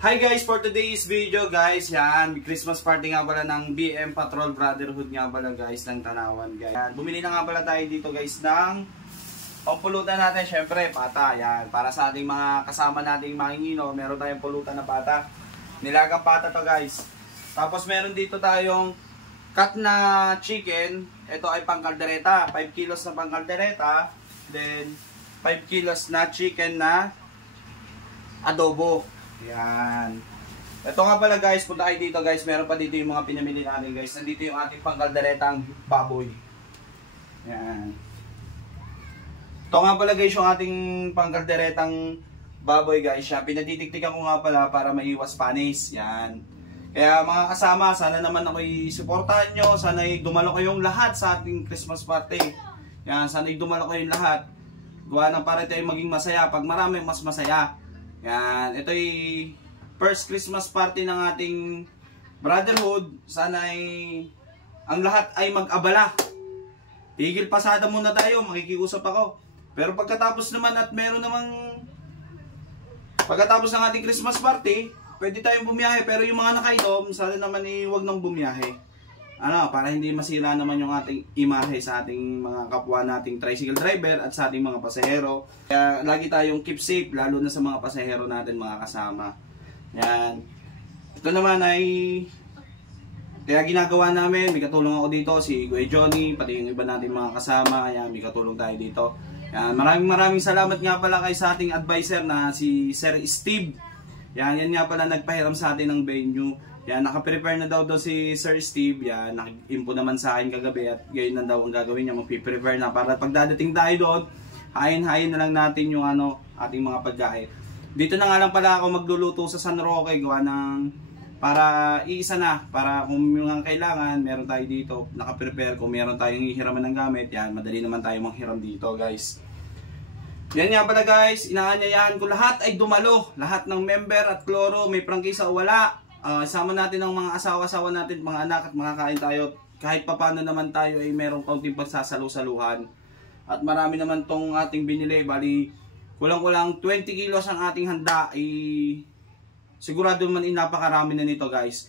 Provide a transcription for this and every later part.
Hi guys, for today's video guys, yan, Christmas party nga pala ng BM Patrol Brotherhood nga pala guys, ng Tanawan guys. Yan, bumili na nga pala tayo dito guys ng pangpulutan natin, syempre pata, yan, para sa ating mga kasama nating mangingino, meron tayong pulutan na pata. Nilagang pata to guys. Tapos meron dito tayong cut na chicken, ito ay pangkaldereta, 5 kilos na pangkaldereta, then 5 kilos na chicken na adobo. Yan. Ito nga pala guys, punta kayo dito guys, meron pa dito yung mga pinamili natin guys. Nandito yung ating pangkalderetang baboy. Yan. Ito nga pala guys yung ating pangkalderetang baboy guys. Siya, pinatitiktikan ko nga pala para maiwas panis. Yan. Kaya mga kasama, sana naman ako'y suportahan nyo. Sana'y dumalo kayong lahat sa ating Christmas party. Yan, sana'y dumalo kayong lahat. Gawa ng para tayo maging masaya. Pag marami, mas masaya. Yan, ito'y first Christmas party ng ating brotherhood. Sana ay ang lahat ay mag-abala. Tigil pasada muna tayo, makikiusap ako. Pero pagkatapos naman at meron namang pagkatapos ng ating Christmas party, pwede tayong bumiyahe. Pero yung mga nakainom, sana naman huwag nang bumiyahe. Para hindi masira naman yung ating imahe sa ating mga kapwa nating tricycle driver at sa ating mga pasahero. Kaya lagi tayong keep safe, lalo na sa mga pasahero natin, mga kasama. Yan. Ito naman ay kaya ginagawa namin, may katulong ako dito, si Kuya Johnny, pati yung iba natin mga kasama. Yan, may katulong tayo dito. Yan, maraming salamat nga pala kay sa ating advisor na si Sir Steve. Yan nga pala nagpahiram sa atin ng venue. Yan, naka-prepare na daw si Sir Steve. Yan, nag-info naman sa akin kagabi at gayon na daw ang gagawin niya, mag-prepare na para pagdadating tayo doon, hayin-hayin na lang natin yung ating mga pagkain. Dito na nga lang pala ako magluluto sa San Roque, gawa ng para iisa na, para kung yung kailangan, meron tayo dito, naka-prepare. Kung meron tayong hihiraman ng gamit, yan, madali naman tayo manghiram dito guys. Yan nga pala guys, inaanyayahan ko lahat ay dumalo, lahat ng member at kloro, may prangkisa o wala. Sama natin ang mga asawa-asawa natin, mga anak, at makakain tayo. Kahit papano naman tayo ay merong kaunting pagsasalu-saluhan. At marami naman tong ating binili. Bali, kulang-kulang 20 kilos ang ating handa. Sigurado naman napakarami na nito guys.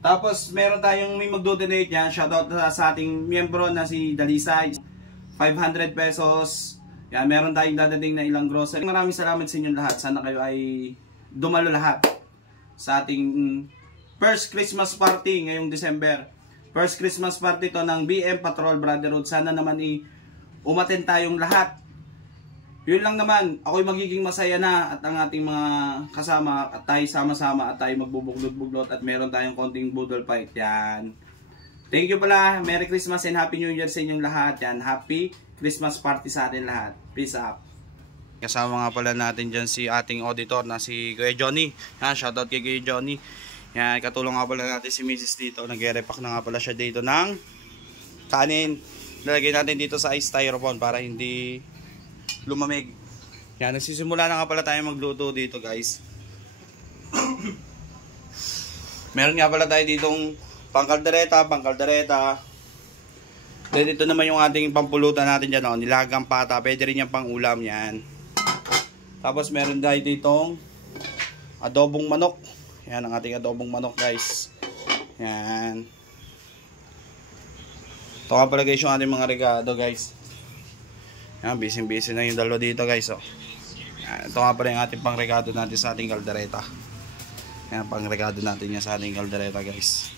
Tapos meron tayong may magdo-donate yan. Shoutout sa ating miyembro na si Dalisay. 500 pesos. Yan, meron tayong dadating na ilang grocery. Maraming salamat sa inyo lahat. Sana kayo ay dumalo lahat sa ating first Christmas party ngayong December. First Christmas party to ng BM Patrol Brotherhood. Sana naman umaten tayong lahat. Yun lang naman, ako'y magiging masaya na at ang ating mga kasama at tayo sama-sama at tayo magbubuglot-buglot at meron tayong konting budol fight. Yan. Thank you pala. Merry Christmas and Happy New Year sa inyong lahat. Yan. Happy Christmas party sa atin lahat. Peace out. Kasama nga pala natin dyan si ating auditor na si Kuya Johnny. Yan, shoutout kay Kuya Johnny. Yan, katulong nga pala natin si Mrs. dito. Nag-repack na nga pala siya dito ng kanin. Lalagay natin dito sa ice styrofoam para hindi lumamig. Yan, nagsisimula na nga pala tayo magluto dito guys. Meron nga pala tayo ditong pangkaldereta. Then ito naman yung ating pampulutan natin dyan. Nilagang pata. Pwede rin yung pang ulam yan. Tapos meron tayo ditong adobong manok. Yan ang ating adobong manok guys. Yan. Ito nga pala guys yung ating mga regado guys. Yan, busy na yung dalawa dito guys. Yan, ito nga pala yung ating pang regado natin sa ating kaldereta. Yan, pang regado natin yan sa ating kaldereta guys.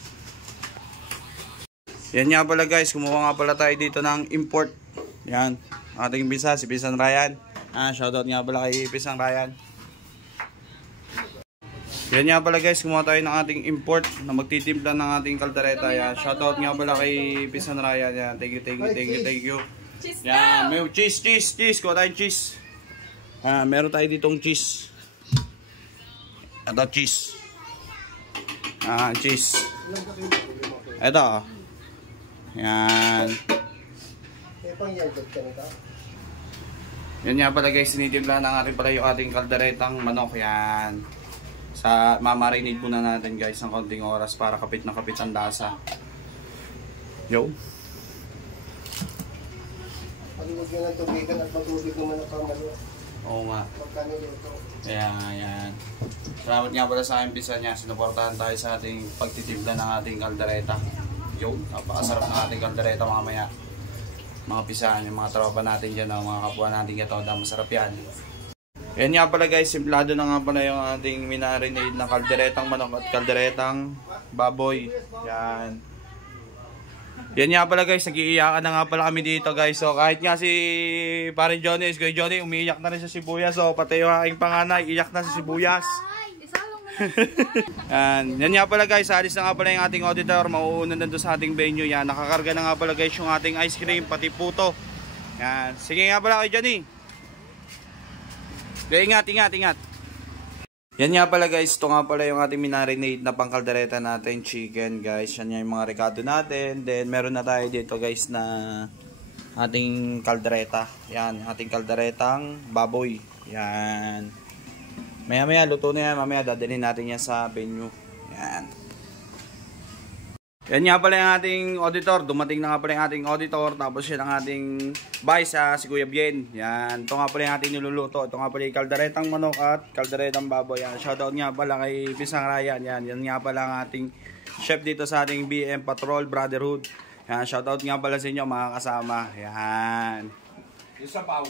Yan nga pala guys, kumuha nga pala tayo dito ng import. Yan, ating bisa, si Pisan Ryan. Shoutout nga pala kay Pisang Ryan. Yan nga pala guys, kumuha tayo ng ating import na magtitimpla ng ating kaldereta. Yan, shoutout nga pala kay Pisang Ryan. Yan, thank you. Yan, may cheese. Kuha tayong cheese. Meron tayo ditong cheese. Ito cheese. Cheese. Ito. Yan. Yan nga pala guys, sinitimpla na natin pala yung ating kalderetang manok. Yan. Mamarinate muna natin guys ng konting oras para kapit na kapit ang lasa. Yo. Pag-inig nyo ng tubigan at matubig naman ang pangalo. Oo nga. Pagkano dito. Kaya yan. Salamat nga pala sa aking pisa niya. Sinuportahan tayo sa ating pagtitimpla ng ating kaldereta. Yun, napakasarap ng ating kaldereta mamaya. Mga pisahan, yung mga tropa natin dyan, mga kapwa natin katoda, masarap yan. Yan nga pala guys, simplado na nga pala yung ating minarinade na kalderetang manok at kalderetang baboy. Yan. Yan nga pala guys, nag-iiyakan na nga pala kami dito guys. So kahit nga si parin Johnny, Kuya Johnny, umiiyak na rin sa sibuyas. So pati yung aking panganay, iyak na sa sibuyas. Yan nga pala guys, alis na nga pala yung ating auditor. Mauuna na doon sa ating venue. Yan, nakakarga na nga pala guys yung ating ice cream, pati puto. Yan, sige nga pala kay Johnny. Ingat. Yan nga pala guys, ito nga pala yung ating minarinade na pangkaldereta natin, chicken guys. Yan yung mga rekado natin. Then meron na tayo dito guys na ating kaldereta. Yan, ating kalderetang baboy. Yan. Maya luto na yan, mamaya dadalhin natin yan sa venue. Yan. Yan nga pala yung ating auditor. Dumating na nga pala yung ating auditor. Tapos yan ang ating vice, si Kuya Bien. Yan. Ito nga pala yung ating niluluto. Ito nga pala yung kalderetang manok at kalderetang baboy. Yan. Shoutout nga pala kay Pisang Ryan. Yan. Yan nga pala ang ating chef dito sa ating BM Patrol Brotherhood. Yan. Shoutout nga pala sa inyo mga kasama. Yan. Yung sabaw.